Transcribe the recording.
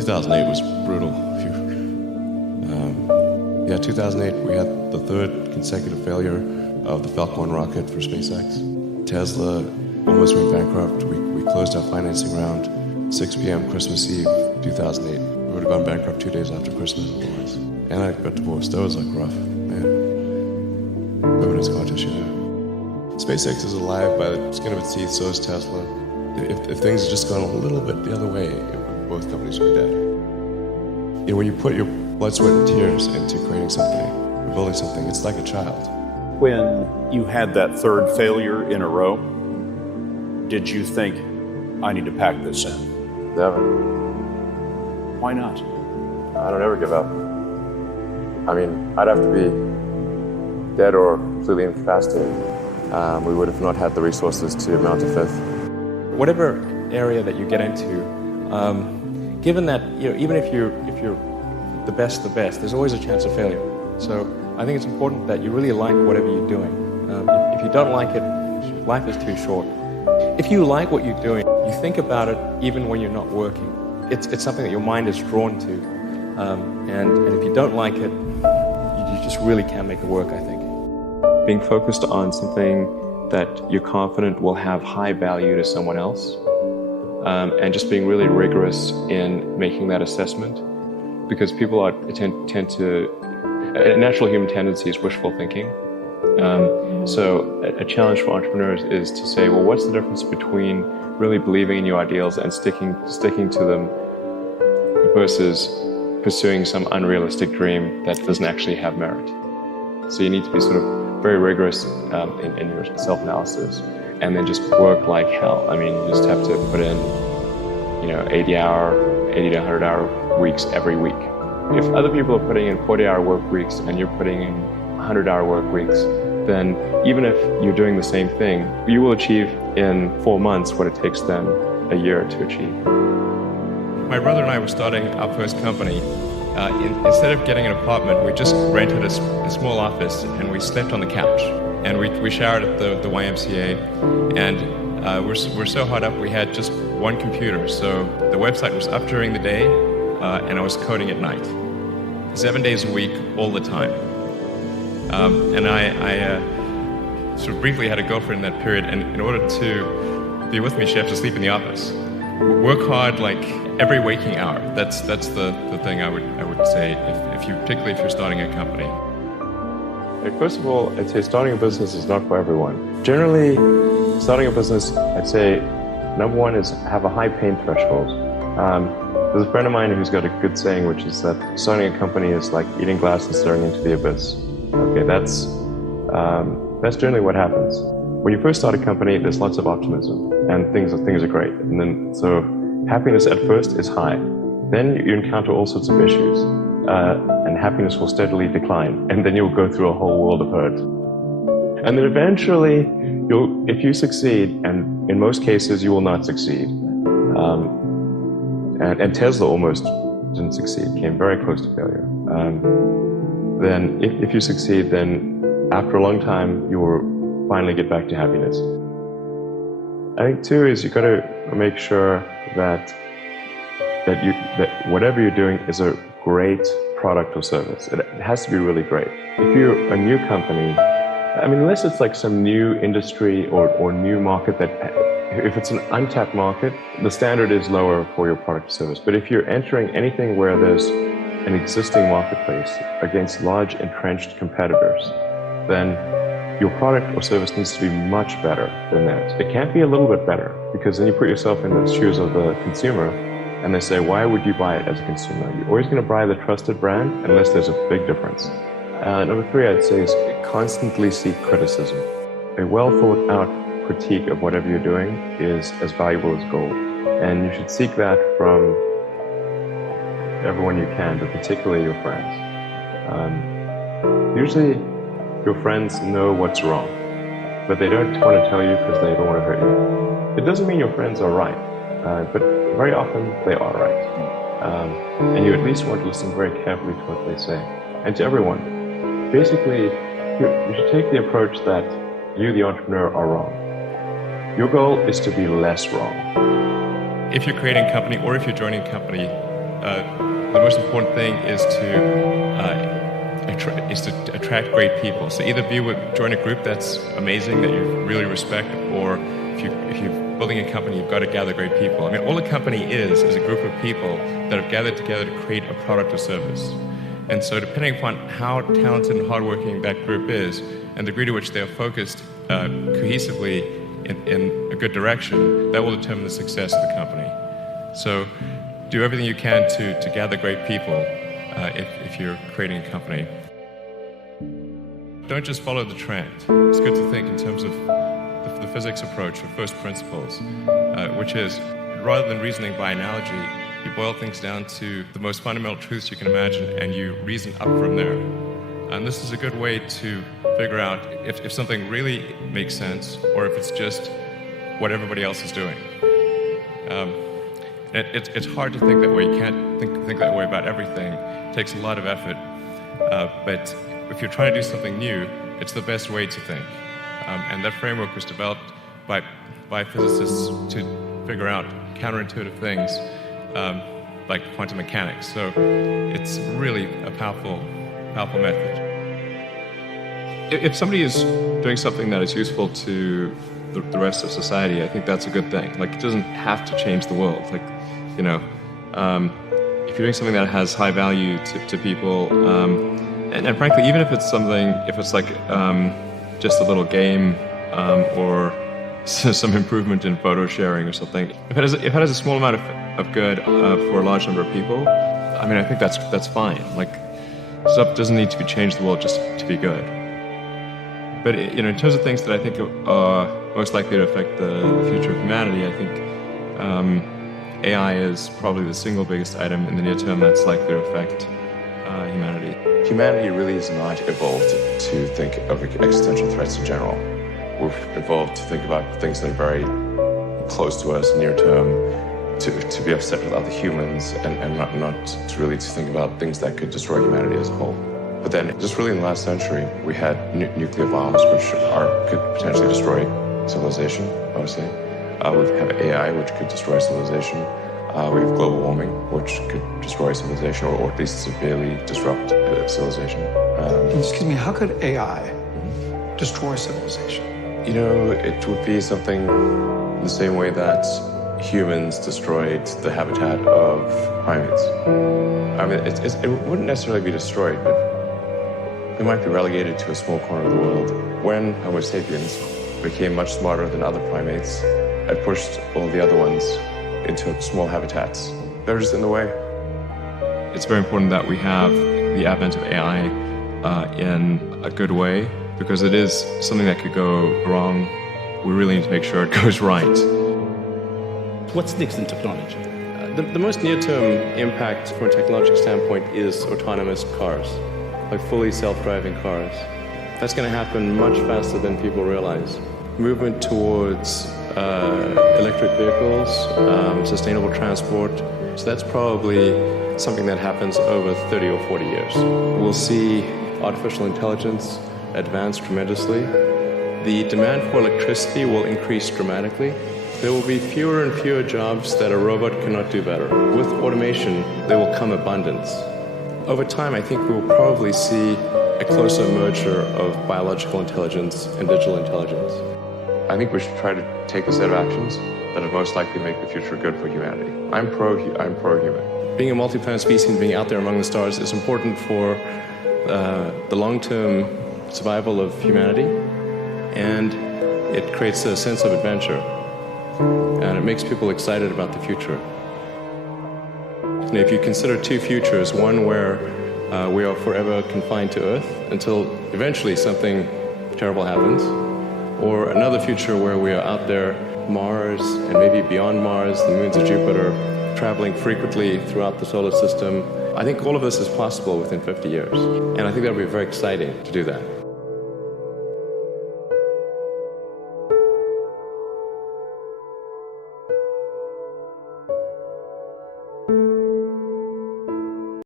2008 was brutal. Yeah, 2008, we had the third consecutive failure of the Falcon 1 rocket for SpaceX. Tesla almost went bankrupt. We closed our financing round 6 p.m. Christmas Eve, 2008. We would have gone bankrupt 2 days after Christmas otherwise. And I got divorced. That was like rough, man. Women's contest, you know. SpaceX is alive by the skin of its teeth, so is Tesla. If things had just gone a little bit the other way, both companies would be dead. You know, when you put your blood, sweat, and tears into creating something, or building something, it's like a child. When you had that third failure in a row, did you think, I need to pack this in? Never. Why not? I don't ever give up. I mean, I'd have to be dead or completely incapacitated. We would have not had the resources to mount a fifth. Whatever area that you get into, given that, you know, even if you're the best, there's always a chance of failure. So I think it's important that you really like whatever you're doing. If you don't like it, life is too short. If you like what you're doing, you think about it even when you're not working. It's something that your mind is drawn to. And if you don't like it, you just really can't make it work, I think. Being focused on something that you're confident will have high value to someone else, and just being really rigorous in making that assessment, because people tend to, a natural human tendency is wishful thinking. So a challenge for entrepreneurs is to say, well, what's the difference between really believing in your ideals and sticking to them versus pursuing some unrealistic dream that doesn't actually have merit? So you need to be sort of very rigorous in your self-analysis, and then just work like hell. I mean, you just have to put in, 80 to 100 hour weeks every week. If other people are putting in 40-hour work weeks and you're putting in 100-hour work weeks, then even if you're doing the same thing, you will achieve in 4 months what it takes them a year to achieve. My brother and I were starting our first company. Instead of getting an apartment, we just rented a small office and we slept on the couch. And we showered at the YMCA, and we're so hot up we had just one computer. So the website was up during the day, and I was coding at night, 7 days a week, all the time. And I sort of briefly had a girlfriend in that period, and in order to be with me, she had to sleep in the office. Work hard, like every waking hour. That's the thing I would say, particularly if you're starting a company. First of all, I'd say starting a business is not for everyone. Generally, starting a business, I'd say, number one is have a high pain threshold. There's a friend of mine who's got a good saying, which is that starting a company is like eating glass and staring into the abyss. Okay, that's generally what happens. When you first start a company, there's lots of optimism, and things are great. And then, so happiness at first is high. Then you encounter all sorts of issues, and happiness will steadily decline. And then you'll go through a whole world of hurt. And then eventually, if you succeed, and in most cases you will not succeed, and Tesla almost didn't succeed, came very close to failure. Then if you succeed, then after a long time, you will finally get back to happiness. I think too is you've got to make sure that whatever you're doing is a great product or service. It has to be really great. If you're a new company, I mean, unless it's like some new industry or new market if it's an untapped market, the standard is lower for your product or service. But if you're entering anything where there's an existing marketplace against large entrenched competitors, then your product or service needs to be much better than that. It can't be a little bit better, because then you put yourself in the shoes of the consumer and they say, why would you buy it as a consumer? You're always going to buy the trusted brand unless there's a big difference. Number three, I'd say, is constantly seek criticism. A well thought out critique of whatever you're doing is as valuable as gold. And you should seek that from everyone you can, but particularly your friends. Usually your friends know what's wrong, but they don't want to tell you because they don't want to hurt you. It doesn't mean your friends are right, but very often they are right. And you at least want to listen very carefully to what they say. And to everyone. Basically, you should take the approach that you, the entrepreneur, are wrong. Your goal is to be less wrong. If you're creating a company or if you're joining a company, the most important thing is to attract great people. So either join a group that's amazing, that you really respect, or if you're building a company, you've got to gather great people. I mean, all a company is a group of people that have gathered together to create a product or service. And so depending upon how talented and hardworking that group is, and the degree to which they are focused cohesively in a good direction, that will determine the success of the company. So do everything you can to gather great people if you're creating a company. Don't just follow the trend. It's good to think in terms of the physics approach, or first principles, which is, rather than reasoning by analogy, you boil things down to the most fundamental truths you can imagine, and you reason up from there. And this is a good way to figure out if something really makes sense, or if it's just what everybody else is doing. It's hard to think that way. You can't think that way about everything. It takes a lot of effort. But if you're trying to do something new, it's the best way to think. And that framework was developed by physicists to figure out counterintuitive things like quantum mechanics. So it's really a powerful method. If somebody is doing something that is useful to the rest of society, I think that's a good thing. Like, it doesn't have to change the world. Like, you know, if you're doing something that has high value to people, and frankly, even if it's like just a little game or some improvement in photo sharing or something, if it has a small amount of good for a large number of people, I mean, I think that's fine. Like, stuff doesn't need to be changed the world just to be good. But in terms of things that I think are most likely to affect the future of humanity, I think AI is probably the single biggest item in the near term that's likely to affect humanity. Humanity really has not evolved to think of existential threats in general. We've evolved to think about things that are very close to us, near term, to be upset with other humans, and not to really to think about things that could destroy humanity as a whole. But then, just really in the last century, we had nuclear bombs, which could potentially destroy civilization, obviously. We have AI, which could destroy civilization. We have global warming, which could destroy civilization, or at least severely disrupt civilization. Excuse me, how could AI destroy civilization? You know, it would be something the same way that humans destroyed the habitat of primates. I mean, it wouldn't necessarily be destroyed, but it might be relegated to a small corner of the world. When Homo sapiens became much smarter than other primates, it pushed all the other ones into small habitats. They're just in the way. It's very important that we have the advent of AI in a good way, because it is something that could go wrong. We really need to make sure it goes right. What's next in technology? The most near-term impact from a technological standpoint is autonomous cars, like fully self-driving cars. That's going to happen much faster than people realize. Movement towards electric vehicles, sustainable transport. So that's probably something that happens over 30 or 40 years. We'll see artificial intelligence advance tremendously. The demand for electricity will increase dramatically. There will be fewer and fewer jobs that a robot cannot do better. With automation, there will come abundance. Over time, I think we will probably see a closer merger of biological intelligence and digital intelligence. I think we should try to take a set of actions that are most likely to make the future good for humanity. I'm pro-human. Being a multi-planet species and being out there among the stars is important for the long-term survival of humanity, and it creates a sense of adventure, and it makes people excited about the future. And if you consider two futures, one where we are forever confined to Earth until eventually something terrible happens, or another future where we are out there, Mars, and maybe beyond Mars, the moons of Jupiter, traveling frequently throughout the solar system. I think all of this is possible within 50 years. And I think that would be very exciting to do that.